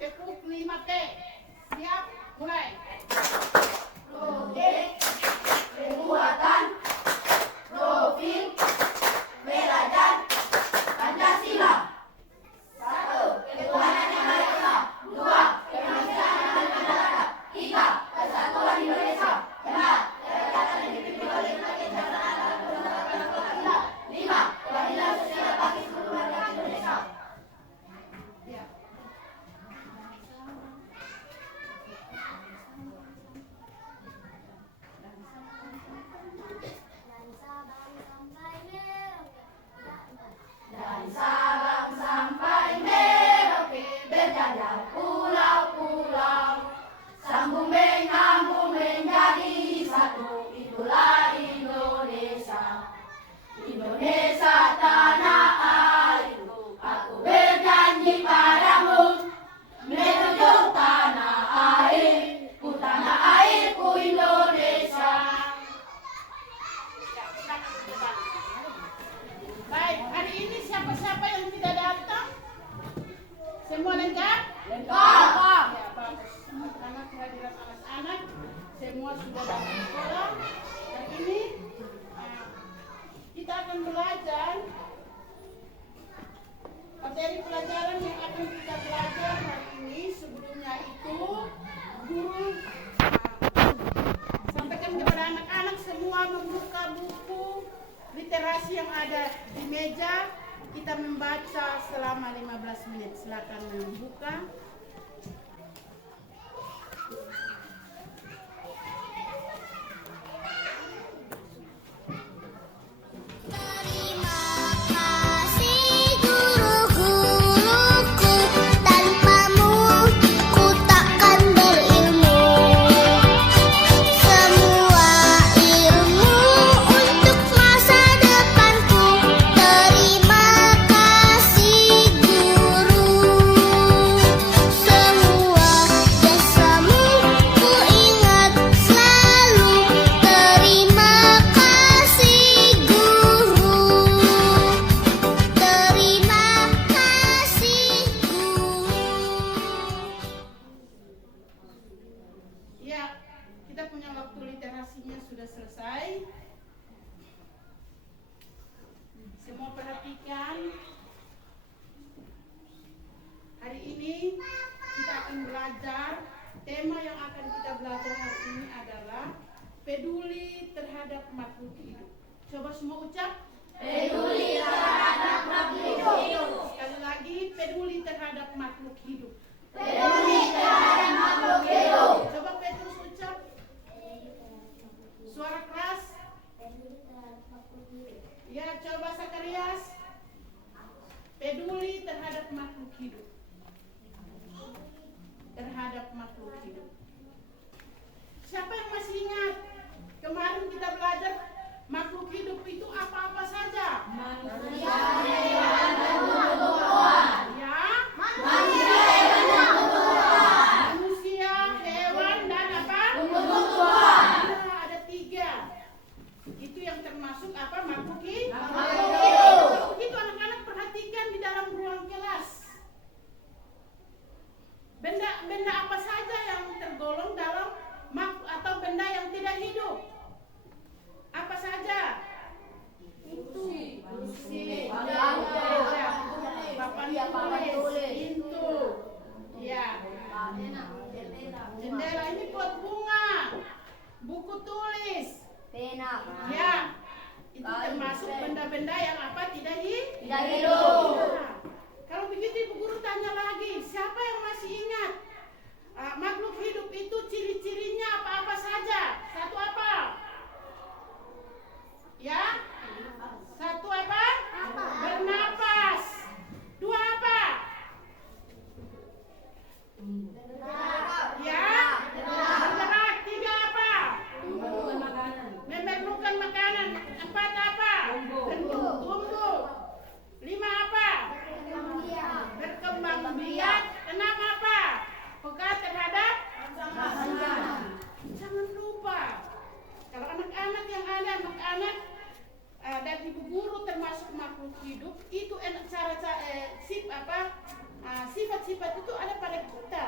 tekuk 5P. Siap, mulai. Proyek Kekuatan Profil Belajar Pancasila. 1. Ketuhanan yang Maha Esa. 2. Kemanusiaan yang ada. 3. Persatuan Indonesia. 4. Kedaulatan yang dipimpin oleh kebijaksanaan dalam penerapan Pancasila. 5. Keadilan sosial bagi seluruh rakyat Indonesia. Ya. Dari Sabang sampai Merauke berjajar pulau-pulau, sambung menyambung menjadi satu, itulah Indonesia. Indonesia tanah airku, aku berjanji padamu, menuju tanah airku Indonesia. Baik, hari ini siapa-siapa yang tidak datang? Semua lengkap? Lengkap. Ya, bagus. Karena kehadiran anak-anak semua sudah datang sekolah. Dan ini kita akan belajar materi pelajaran yang akan kita belajar hari ini. Sebelumnya itu guru sampaikan kepada anak-anak semua membuka buku literasi yang ada di meja. Kita membaca selama 15 menit. Silakan membuka. Terima kasih guru-guruku, tanpamu ku takkan berilmu. Semua ilmu untuk masa depanku. Terima kasih guru. Semua jasamu ku ingat selalu. Terima kasih guru. Terima kasih guru. Ya, kita punya waktu literasinya sudah selesai. Semua perhatikan. Hari ini kita akan belajar. Tema yang akan kita belajar hari ini adalah peduli terhadap makhluk hidup. Coba semua ucap. Peduli terhadap makhluk hidup. Sekali lagi, peduli terhadap makhluk hidup. Peduli terhadap makhluk hidup. Coba Petrus ucap. Suara keras. Ya, coba Sakarias. Peduli terhadap makhluk hidup. Terhadap makhluk hidup. Siapa yang masih ingat? Kemarin kita belajar makhluk hidup itu apa-apa saja. Manusia, hewan, dan tumbuh-tumbuhan. Ya, Manusia, hewan, dan tumbuh-tumbuhan. manusia, hewan, dan apa? Tumbuh-tumbuhan. Nah, ada 3. Itu yang termasuk apa? Makhluk hidup. Makhluk hidup. Begitu anak-anak perhatikan di dalam ruang kelas. Benda apa saja yang tergolong dalam atau benda yang tidak hidup? Apa saja? Kursi, papan tulis, pintu, ya, jendela ini pot bunga, buku tulis, Pena. ya, itu termasuk benda-benda yang apa tidak hidup. Tidak hidup. Nah, kalau begitu Ibu Guru tanya lagi, siapa yang masih ingat makhluk hidup itu ciri-cirinya apa-apa saja? Satu apa? Ya? Satu apa? Bernapas. 2 apa? Ya? Bergerak. 3 apa? Memerlukan makanan. 4 apa? Tumbuh. 5 apa? Berkembang biak. 6 apa? Peka terhadap jangan lupa. Kalau anak-anak yang ada, anak-anak dan ibu guru termasuk makhluk hidup, itu sifat-sifat itu ada pada kita.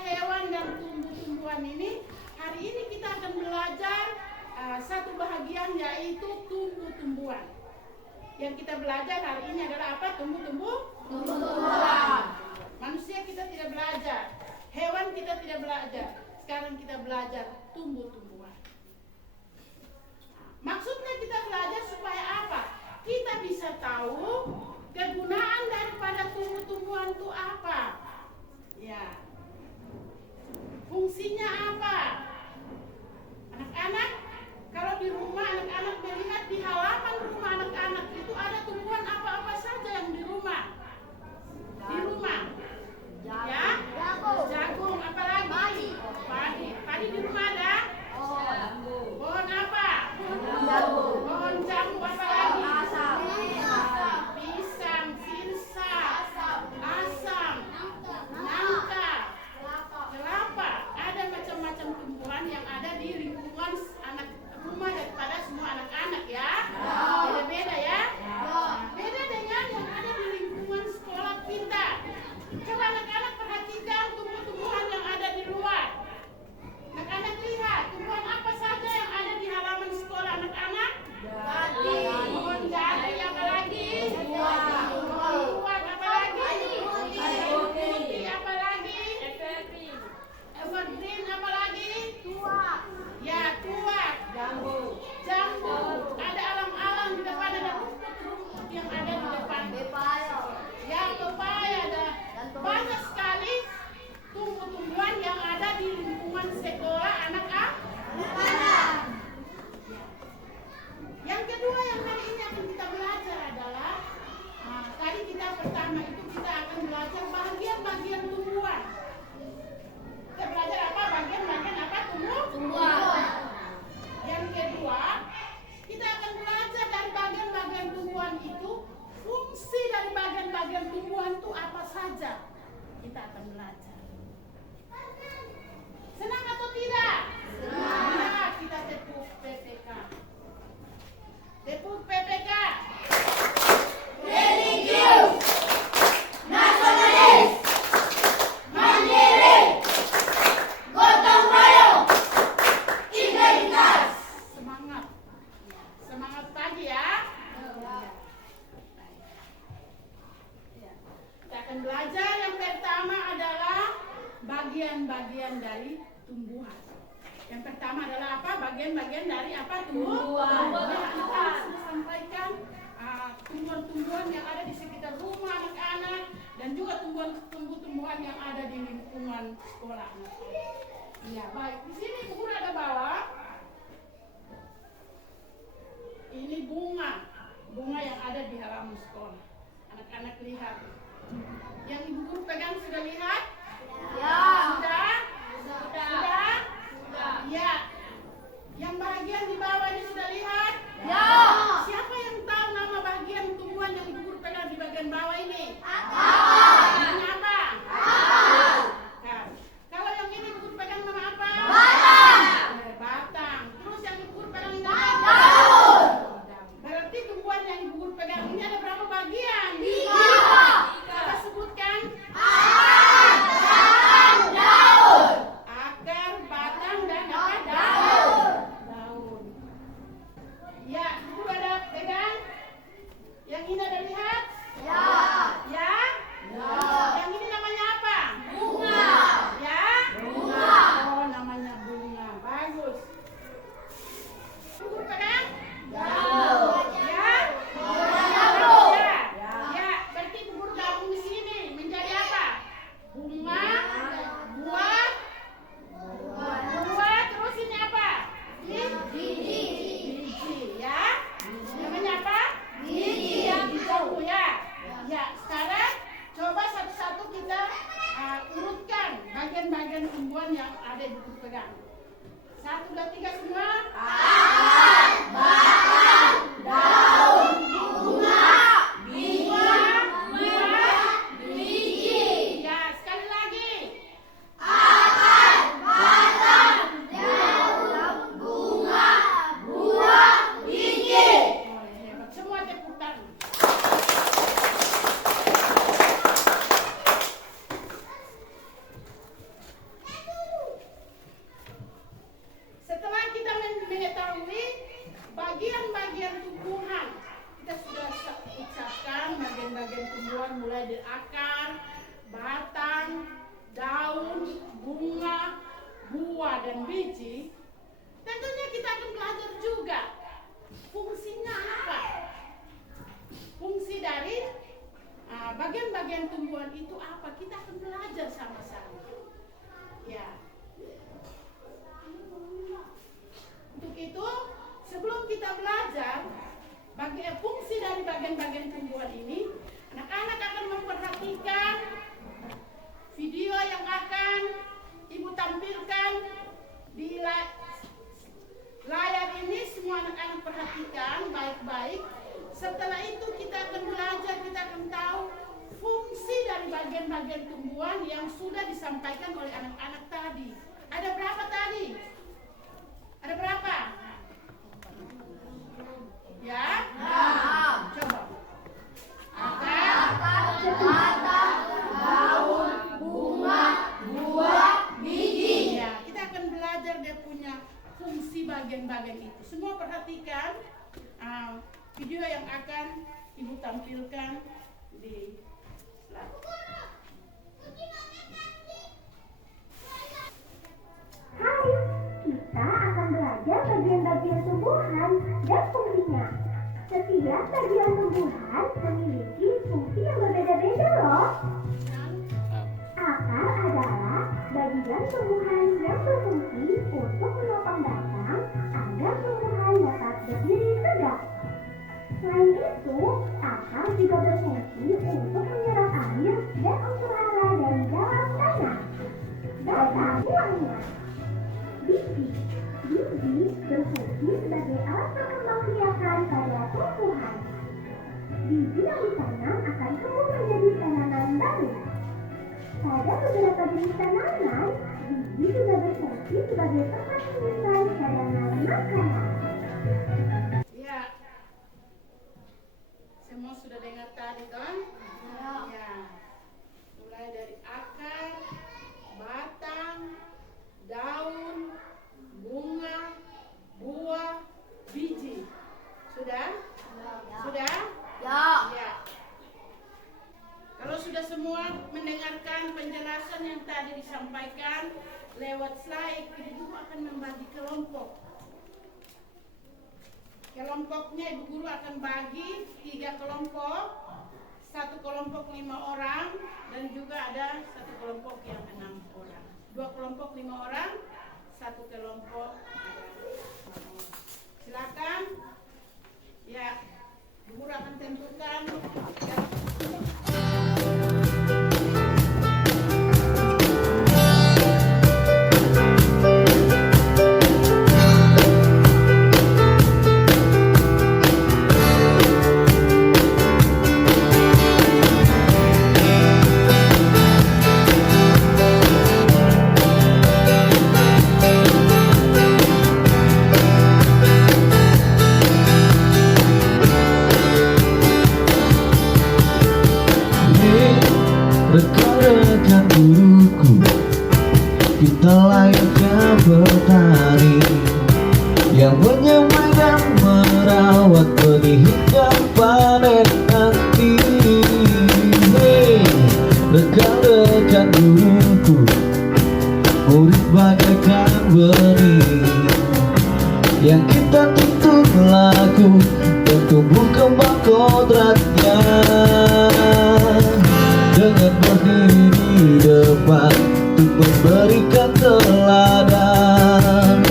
hewan dan tumbuh-tumbuhan ini, hari ini kita akan belajar satu bahagian yaitu tumbuh-tumbuhan. Yang kita belajar hari ini adalah apa? Tumbuh-tumbuhan. Manusia kita tidak belajar, hewan kita tidak belajar. Sekarang kita belajar tumbuh-tumbuhan. Maksudnya kita belajar supaya apa? Kita bisa tahu kegunaan daripada tumbuh-tumbuhan itu apa. Ya. Fungsinya apa? Anak-anak, kalau di rumah anak-anak melihat di halaman rumah anak-anak itu ada tumbuhan apa-apa saja yang di rumah. Di rumah. Ya? Jagung, apa lagi? Padi. Padi di rumah ada? Pohon apa? Pohon jambu, apa lagi? Pisang, sirsa, asam, nangka, kelapa. Ada macam-macam tumbuhan yang ada di lingkungan anak rumah daripada semua anak-anak ya. Beda-beda ya. Beda dengan yang ada di lingkungan sekolah kita. Coba anak-anak perhatikan tumbuh-tumbuhan yang ada di luar. Anak-anak lihat tumbuhan apa saja yang ada di halaman sekolah anak-anak. Pohon jati, apa lagi? Pohon apa lagi? Putih, apa lagi? Evergreen, apa lagi? Ya, tuak. Jambu. Ada alang-alang di depan, ada rumput-rumput yang ada di depan. Ya, pepaya ada. Banyak sekali tumbuh-tumbuhan yang ada di lingkungan sekolah anak-anak. Yang kedua yang hari ini akan kita belajar adalah tadi kita pertama itu kita akan belajar bagian-bagian tumbuhan. Kita belajar apa? Bagian-bagian apa? Tumbuhan. Yang kedua, kita akan belajar dari bagian-bagian tumbuhan itu, fungsi dari bagian-bagian tumbuhan itu apa saja. Kita akan belajar. Senang atau tidak? Senang. Ya, kita tepuk PPK. Tepuk PPK. Religius, nasionalis, mandiri, gotong royong, integritas. Semangat. Semangat pagi ya. Kita akan belajar yang pertama adalah bagian-bagian dari tumbuhan. Yang pertama adalah apa? Bagian-bagian dari apa? Tumbuhan. Anak-anak sudah sampaikan tumbuhan-tumbuhan yang ada di sekitar rumah anak-anak dan juga tumbuhan-tumbuhan yang ada di lingkungan sekolah. Ya, baik. Di sini Bu Guru ada bawa. Ini bunga yang ada di halaman sekolah. Anak-anak lihat. Yang Ibu Guru pegang sudah lihat? Ya. Sudah? Ya. Yang bagian di bawah ini sudah lihat? Ya. Siapa yang tahu nama bagian tumbuhan yang Ibu Guru pegang di bagian bawah ini? Namanya apa? Akar. Kalau yang ini Ibu Guru pegang nama apa? Batang. Terus yang Ibu Guru pegang ini apa? Daun. Berarti tumbuhan yang Ibu Guru pegang ini ada berapa bagian? 3. Kita sebutkan. Akar, batang, dan apa? Daun. Ya, Ibu ada pegang? Yang ini ada lihat? Ya? Yang ini namanya apa? Bunga. Ya? Bunga. Oh, namanya bunga. Bagus. Ibu pegang? Daun. Ya? Daun. Ya, berarti Ibu Guru gabung di sini menjadi apa? Bunga, buah, terus ini apa? Biji, ya? Namanya apa? Biji. Jambu ya? Ya, sekarang coba satu-satu kita urutkan bagian-bagian tumbuhan yang ada di Guru pegang. 1, 2, 3 semua. Akar, batang, daun, bunga, buah, biji. Ya, sekali lagi. Akar, batang, daun, bunga, buah, biji. Oh, hebat. Semua tepuk tangan. bagian biji, tentunya kita akan belajar juga fungsinya apa. Fungsi dari bagian-bagian tumbuhan itu apa, kita akan belajar sama-sama. Ya. Untuk itu, sebelum kita belajar fungsi dari bagian-bagian tumbuhan ini, anak-anak akan memperhatikan video yang akan Ibu tampilkan di layar ini. Semua anak-anak perhatikan baik-baik. Setelah itu kita akan belajar, kita akan tahu fungsi dari bagian-bagian tumbuhan yang sudah disampaikan oleh anak-anak tadi. Ada berapa tadi? Ada berapa? Ya? Coba. Akar, batang, daun, bunga, buah, biji. ya, kita akan belajar dia punya fungsi bagian-bagian itu. Semua perhatikan video yang akan Ibu tampilkan di slide. Hai, kita akan belajar bagian-bagian tumbuhan dan fungsinya. Setiap bagian tumbuhan memiliki fungsi yang berbeda-beda loh. Akar adalah bagian tumbuhan yang berfungsi untuk menopang batang agar tumbuhan dapat berdiri tegak. Selain itu, akar juga berfungsi untuk menyerap air dan unsur hara dari dalam tanah. Batang lainnya. Biji berfungsi sebagai alat perkembang biakan pada tumbuhan. Biji yang ditanam akan tumbuh menjadi tanaman baru. Pada beberapa jenis tanaman, biji juga berfungsi sebagai tempat menyimpan cadangan makanan. Ya. Semua sudah dengar tadi kan? Ya. Mulai dari akar, batang, daun, bunga, buah, biji. Sudah? Sudah? Ya. Kalau sudah semua mendengarkan penjelasan yang tadi disampaikan lewat slide, Ibu Guru akan membagi kelompok. Kelompoknya Ibu Guru akan bagi 3 kelompok. 1 kelompok 5 orang dan juga ada 1 kelompok yang 6 orang. 2 kelompok 5 orang, 1 kelompok ada 6 orang. Silakan. Ya, Ibu Guru akan tentukan. Rekan-rekan guruku, kita layaknya petani yang menyamai dan merawat benih hingga panen nanti. Hey, rekan-rekan guruku, murid bagaikan benih yang kita tuntut laku dan tumbuh kembang kodratnya. Dengan berdiri di depan untuk memberikan teladan,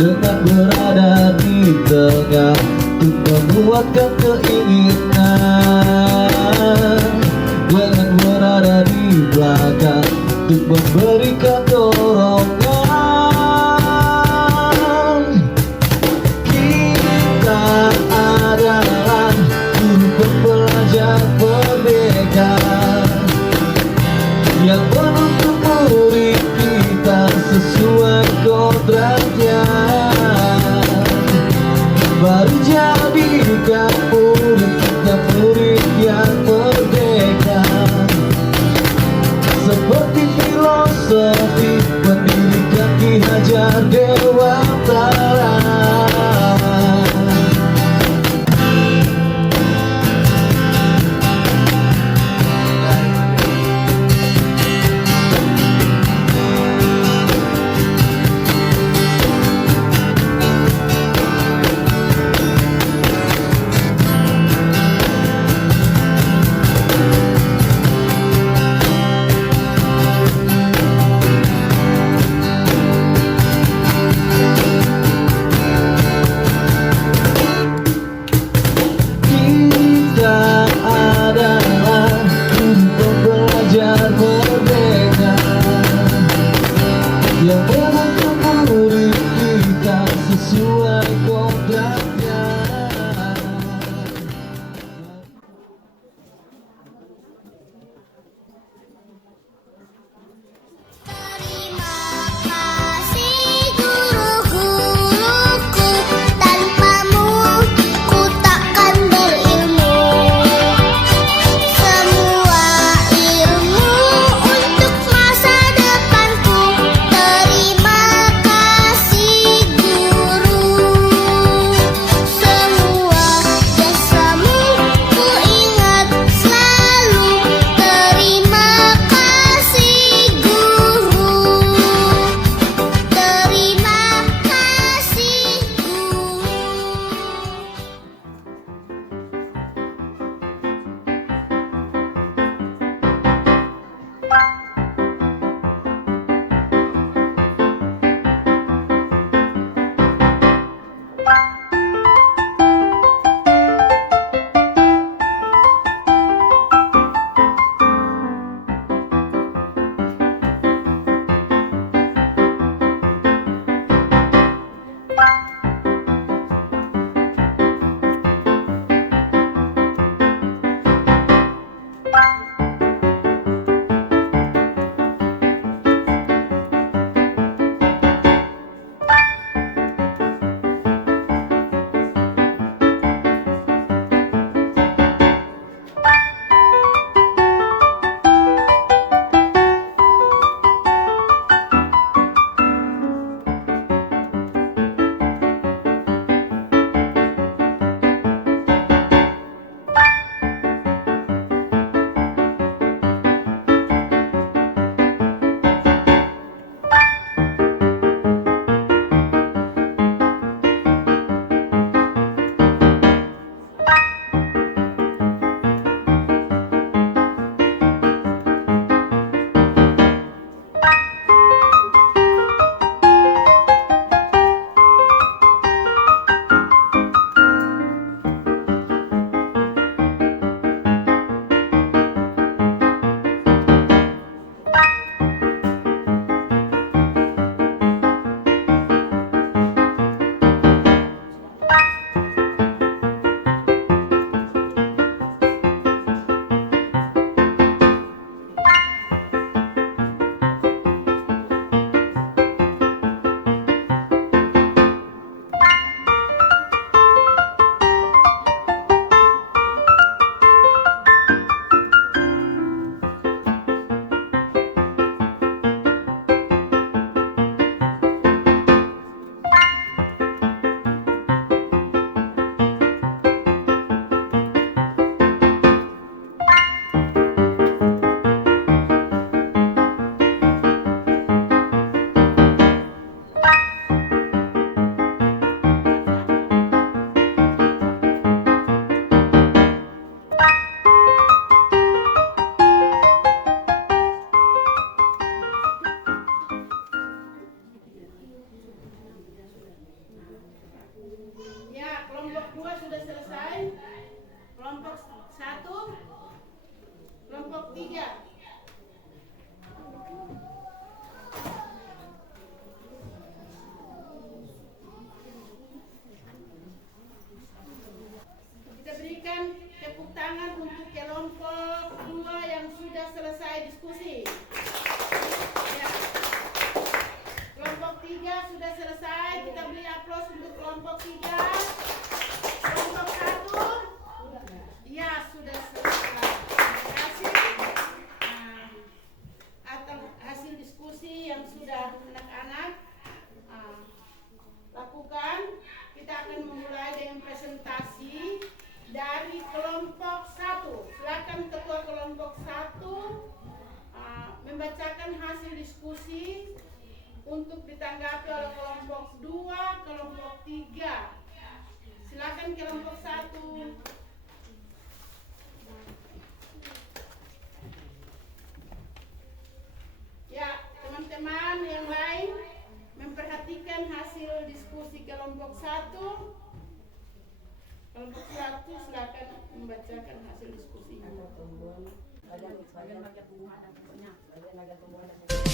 dengan berada di tengah untuk menguatkan keinginan, dengan berada di belakang untuk memberikan dorongan. Kita adalah guru pembelajar merdeka yang menuntut murid kita sesuai kodratnya. Baru jadikan murid kita murid yang merdeka, seperti filosofi pendidikan Ki Hajar Dewantara. yang menangkap murid kita sesuai kodratnya. Terima kasih guru-guruku, tanpamu ku takkan berilmu. Semua ilmu untuk masa depanku. Terima kasih guru. Semua jasamu ku ingat selalu. Terima kasih guru. Terima kasih guru. Ya, kelompok 2 sudah selesai. Kelompok 1, kelompok 3. Kita berikan tepuk tangan untuk kelompok 2 yang sudah selesai diskusi. Ya. Kelompok 3 sudah selesai. Kita beri aplaus untuk kelompok 3. Kelompok 1, ya sudah selesai. Terima kasih atas hasil diskusi yang sudah anak-anak lakukan. Kita akan memulai dengan presentasi dari kelompok 1. Silakan ketua kelompok 1 membacakan hasil diskusi untuk ditanggapi oleh kelompok 2, kelompok 3. Silakan kelompok 1. Ya, teman-teman yang lain memperhatikan hasil diskusi kelompok 1. Kelompok 1 silakan membacakan hasil diskusinya. Bagian tumbuhan dan pokoknya bagian tumbuhan dan pokoknya.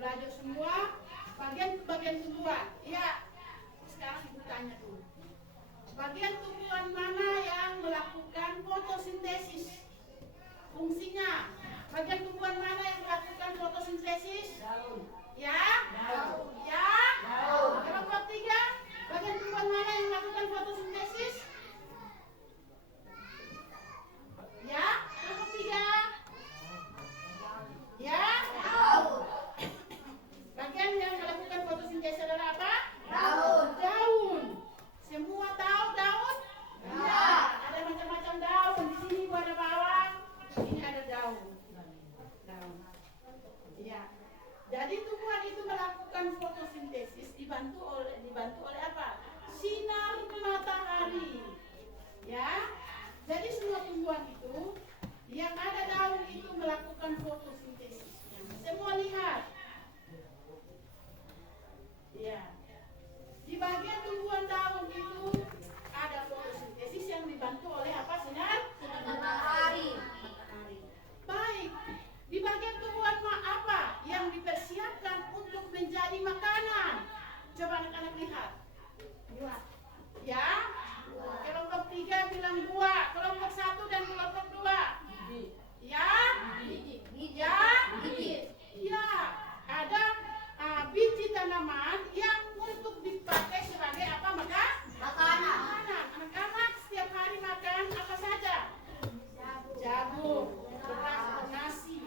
belajar semua bagian tumbuhan. Ya, sekarang ibu tanya dulu. Bagian tumbuhan mana yang melakukan fotosintesis? Fungsinya, bagian tumbuhan mana yang melakukan fotosintesis? Daun. Ya? Daun. Ya? Daun. Kelompok 3, bagian tumbuhan mana yang melakukan fotosintesis? Ya? Kelompok 3. Ya? Bagian yang melakukan fotosintesis adalah apa? Daun. Daun. Semua tahu daun? Ya. Ada macam-macam daun. Di sini gua ada bawang. Ini ada daun. Daun. Ya. Jadi tumbuhan itu melakukan fotosintesis dibantu oleh apa? Sinar matahari. Ya. Jadi semua tumbuhan itu yang ada daun itu melakukan fotosintesis. Semua lihat. Ya. Di bagian tumbuhan daun itu ada fotosintesis yang dibantu oleh apa? Sinar Matahari. matahari. Baik. Di bagian tumbuhan apa yang dipersiapkan untuk menjadi makanan? Coba anak-anak lihat. Buah. Ya. Kelompok 3 bilang buah. Kelompok 1 dan kelompok 2. Ya. Ya. Ya. Ada biji tanaman yang untuk dipakai sebagai apa? Makanan. Anak-anak setiap hari makan apa saja? Jagung, beras, nasi.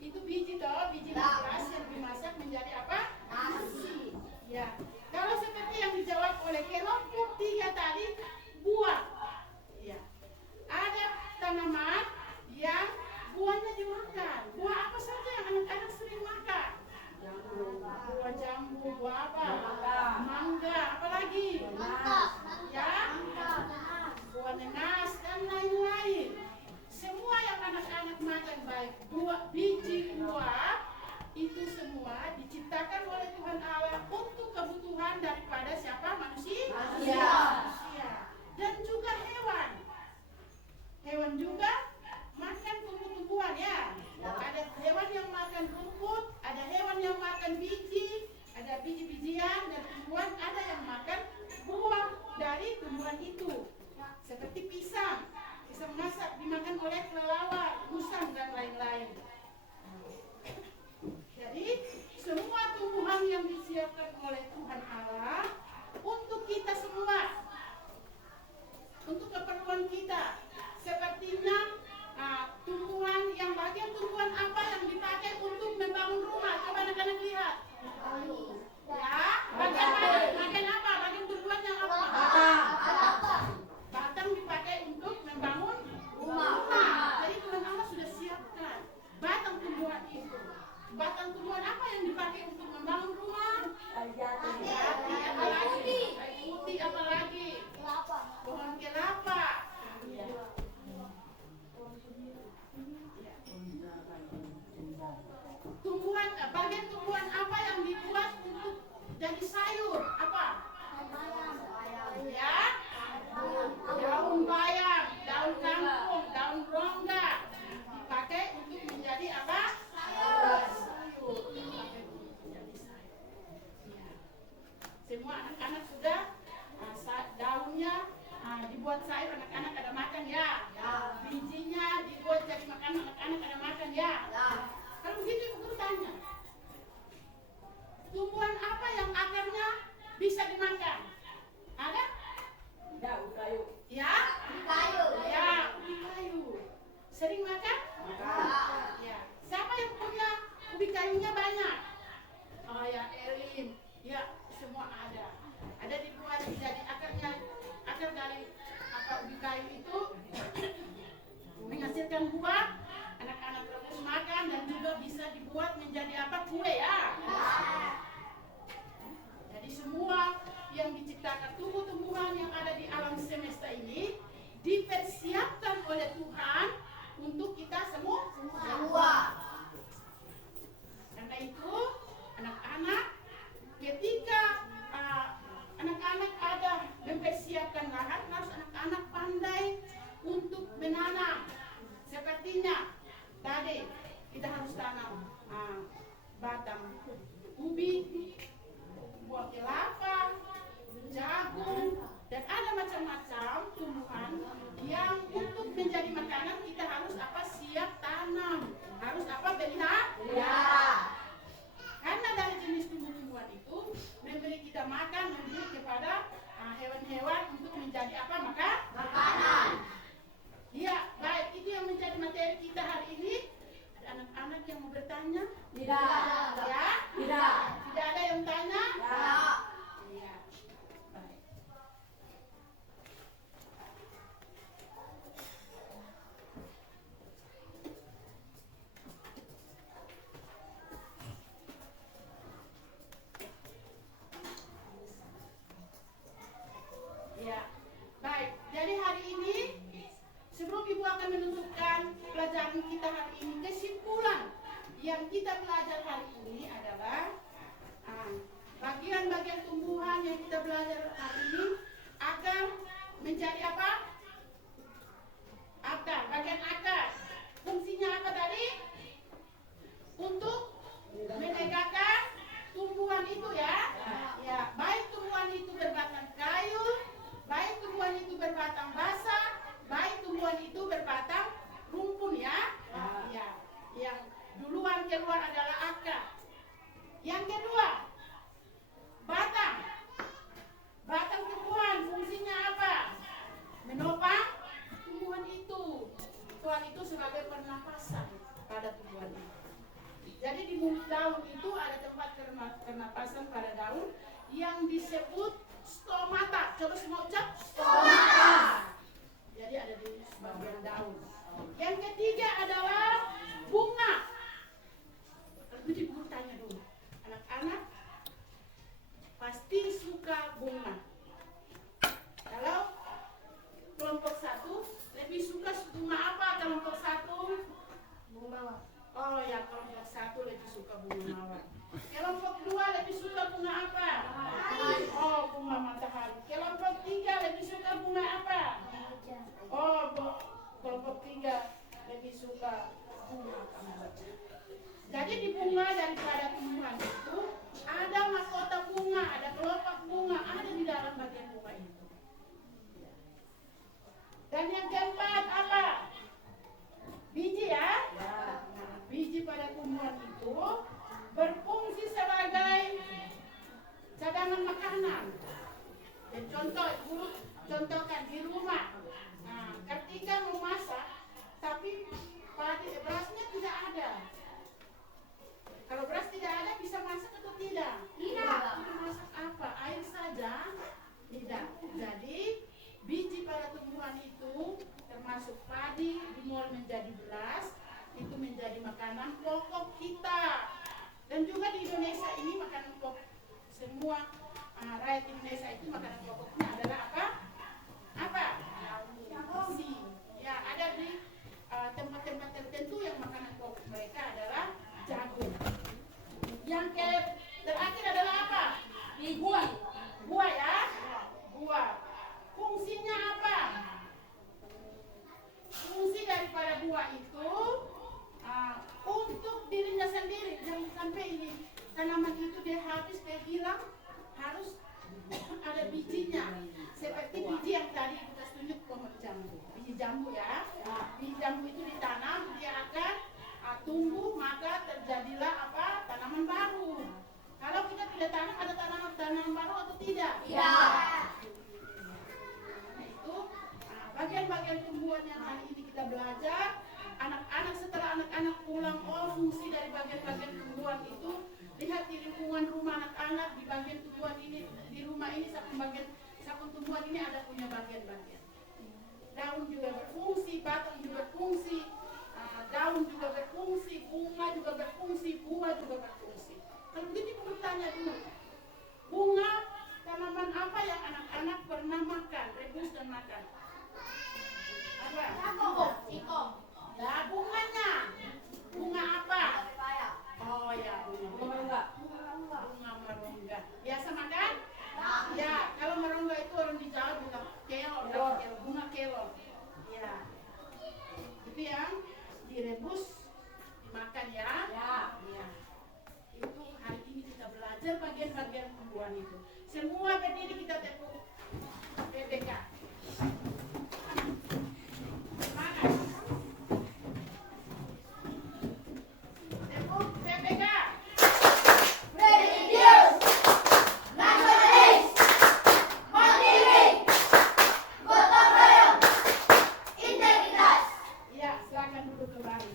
Itu biji beras yang dimasak menjadi apa? Nasi. Ya. Kalau seperti yang dijawab oleh kelompok 3 tadi, buah. Ya. Ada tanaman yang buahnya dimakan. Buah apa saja yang anak-anak sering makan? Buah jambu, buah apa? Mangga, apalagi? Ya? Buah nanas dan lain-lain. Semua yang anak-anak makan baik biji buah itu semua diciptakan oleh Tuhan Allah untuk kebutuhan daripada siapa? Manusia. Dan juga hewan. Hewan juga makan tumbuh-tumbuhan ya. Ada hewan yang makan rumput, ada hewan yang makan biji, ada biji-bijian dan tumbuhan, ada yang makan buah dari tumbuhan itu. Seperti pisang masak dimakan oleh kelelawar, musang dan lain-lain. Jadi semua tumbuhan yang disiapkan oleh Tuhan Allah untuk kita semua, untuk keperluan kita. Sepertinya tumbuhan yang bagian tumbuhan apa yang dipakai untuk membangun rumah? Coba anak-anak lihat. Ya, bagian apa? Bagian tumbuhan yang apa? Batang dipakai untuk membangun rumah. Jadi Tuhan Allah sudah siapkan batang tumbuhan itu. Batang tumbuhan apa yang dipakai untuk membangun rumah? Jati, apalagi? Kayu putih, apalagi? Pohon kelapa. Bagian tumbuhan apa yang dibuat untuk jadi sayur? Apa? Ya? Daun bayam, daun kangkung, daun rongga dipakai untuk menjadi apa? Sayur. Dipakai untuk menjadi sayur. Ya. Semua anak-anak sudah daunnya dibuat sayur, anak-anak ada makan ya. Bijinya dibuat jadi makanan, anak-anak ada makan ya. Kalau begitu ibu guru tanya, tumbuhan apa yang akarnya bisa dimakan? Ada? Daun kayu. Ya? Ya, ubi kayu. Sering makan? Ya. Siapa yang punya ubi kayunya banyak? Oh ya, Elin. Ya, semua ada. Ada dibuat jadi akar dari ubi kayu itu menghasilkan buah. Anak-anak rebus makan dan juga bisa dibuat menjadi apa? Kue ya. Jadi semua yang diciptakan tumbuh-tumbuhan yang ada di alam semesta ini dipersiapkan oleh Tuhan untuk kita semua. Karena itu anak-anak ketika anak-anak ada mempersiapkan lahan, harus anak-anak pandai untuk menanam. Sepertinya tadi kita harus tanam Tidak. Ya? Tidak. Tidak ada yang tanya? Tidak. Iya. Baik. Ya, baik. Jadi hari ini sebelum Ibu akan menentukan pelajaran kita hari ini, kesimpulan yang kita belajar hari ini adalah bagian-bagian tumbuhan yang kita belajar hari ini akan menjadi apa? Akar, bagian akar. Fungsinya apa tadi? Untuk menegakkan tumbuhan itu ya. Ya, baik tumbuhan itu berbatang kayu, baik tumbuhan itu berbatang basah, baik tumbuhan itu berbatang rumpun ya. Ya, yang duluan keluar adalah akar. Yang kedua, batang. Batang tumbuhan fungsinya apa? Menopang tumbuhan itu. Tumbuhan itu sebagai pernapasan pada tumbuhan itu. Jadi di mulut daun itu ada tempat pernapasan pada daun yang disebut stomata. Coba semua ucap stomata. Jadi ada di bagian daun. Yang ketiga adalah bunga. Jadi ibu tanya dulu, anak-anak pasti suka bunga. Kalau kelompok 1 lebih suka bunga apa? Kelompok 1 bunga mawar. Oh ya, kelompok 1 lebih suka bunga mawar. Kelompok 2 lebih suka bunga apa? Oh, bunga matahari. Kelompok 3 lebih suka bunga apa? Oh, kelompok 3 lebih suka bunga kamboja. Jadi di bunga daripada tumbuhan itu ada mahkota bunga, ada kelopak bunga, ada di dalam bagian bunga itu. Dan yang keempat apa? Biji ya? Nah, biji pada tumbuhan itu berfungsi sebagai cadangan makanan. Dan contoh, Ibu contohkan di rumah. Nah, ketika memasak, tapi berasnya tidak ada. Kalau beras tidak ada, bisa masak atau tidak? Tidak. Itu masak apa? Air saja? Tidak. Jadi biji pada tumbuhan itu termasuk padi dimulai menjadi beras, itu menjadi makanan pokok kita. Dan juga di Indonesia ini makanan pokok semua rakyat Indonesia itu makanan pokoknya adalah apa? Apa? Nasi. Ya, ada di tempat-tempat tertentu yang makanan pokok mereka adalah jagung. Yang terakhir adalah apa? Buah. Buah ya? Buah. Fungsinya apa? Fungsi daripada buah itu untuk dirinya sendiri. Jangan sampai ini tanaman itu dia habis, dia hilang, harus ada bijinya. Seperti biji yang tadi kita tunjuk pohon jambu. Biji jambu ya. Biji jambu itu ditanam, dia akan tumbuh, maka terjadilah apa? Tanaman baru. Kalau kita tidak tanam, ada tanaman baru atau tidak? Tidak. Itu bagian-bagian tumbuhan yang hari ini kita belajar. Anak-anak setelah anak-anak pulang, fungsi dari bagian-bagian tumbuhan itu, lihat di lingkungan rumah anak-anak, di bagian tumbuhan ini, di rumah ini sabun tumbuhan ini ada punya bagian-bagian. Daun juga berfungsi, batang juga berfungsi, daun juga berfungsi, bunga juga berfungsi, buah juga berfungsi. Kalau begitu bertanya dulu, bunga tanaman apa yang anak-anak pernah makan, rebus dan makan? Apa? Singkong. Ya, bunganya. Bunga apa? Oh ya, Bunga. bunga marongga. Biasa makan? Ya, kalau marongga itu orang di Jawa bukan kelor, bunga kelor. Ya, itu yang direbus, dimakan ya. Ya. Ya. Itu hari ini kita belajar bagian-bagian tumbuhan itu. Semua berdiri kita tepuk PPK. Semangat. Tepuk PPK. Religius. Nasionalis. Mandiri. Gotong royong. Integritas. Ya, silakan duduk kembali.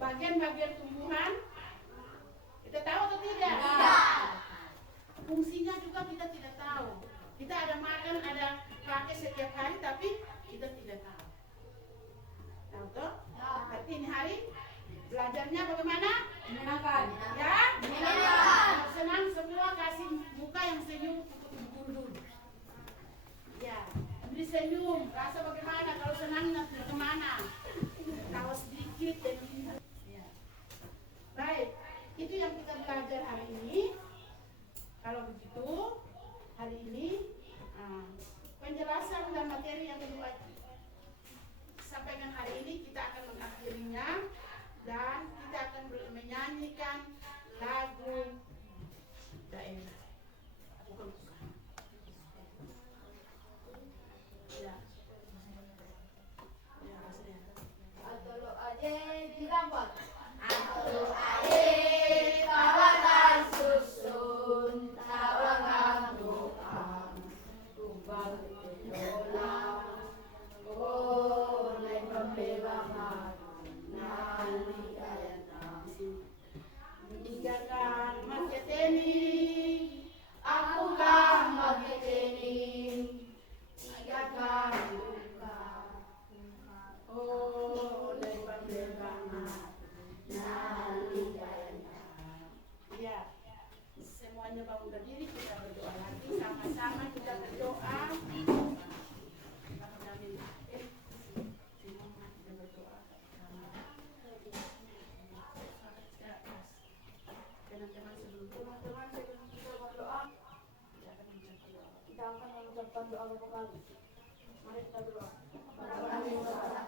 bagian-bagian tumbuhan. Kita tahu atau tidak? Fungsinya juga kita tidak tahu. Kita ada makan, ada pakai setiap hari, tapi kita tidak tahu. Tahu toh? Tapi ini hari belajarnya bagaimana? Menyenangkan. Ya? Menyenangkan. Senang semua, kasih muka yang senyum mundur. Ya, beri senyum. Rasa bagaimana kalau senang nanti kemana? Tahu sedikit dan ya. Baik, itu yang kita belajar hari ini. Kalau begitu, hari ini penjelasan dan materi yang kedua sampaikan hari ini kita akan mengakhirinya dan kita akan menyanyikan lagu daerah. Ya. Ya, maksudnya. Atolo aje dirambat. Atolo aje kawanan susun tawangan tukang tumbal yola. Oh, naik pembelangan nali kaya nasi. Tinggalkan maketeni, Aku kang magkitening, ikaw duka. oh dari pembelangan. Ya, semuanya bangun berdiri, kita berdoa lagi sama-sama, kita berdoa. Kita berdoa. Teman-teman sebelum Kita berdoa, kita akan mengucapkan doa beberapa kali. Mari kita berdoa. Bapa kami yang berdoa,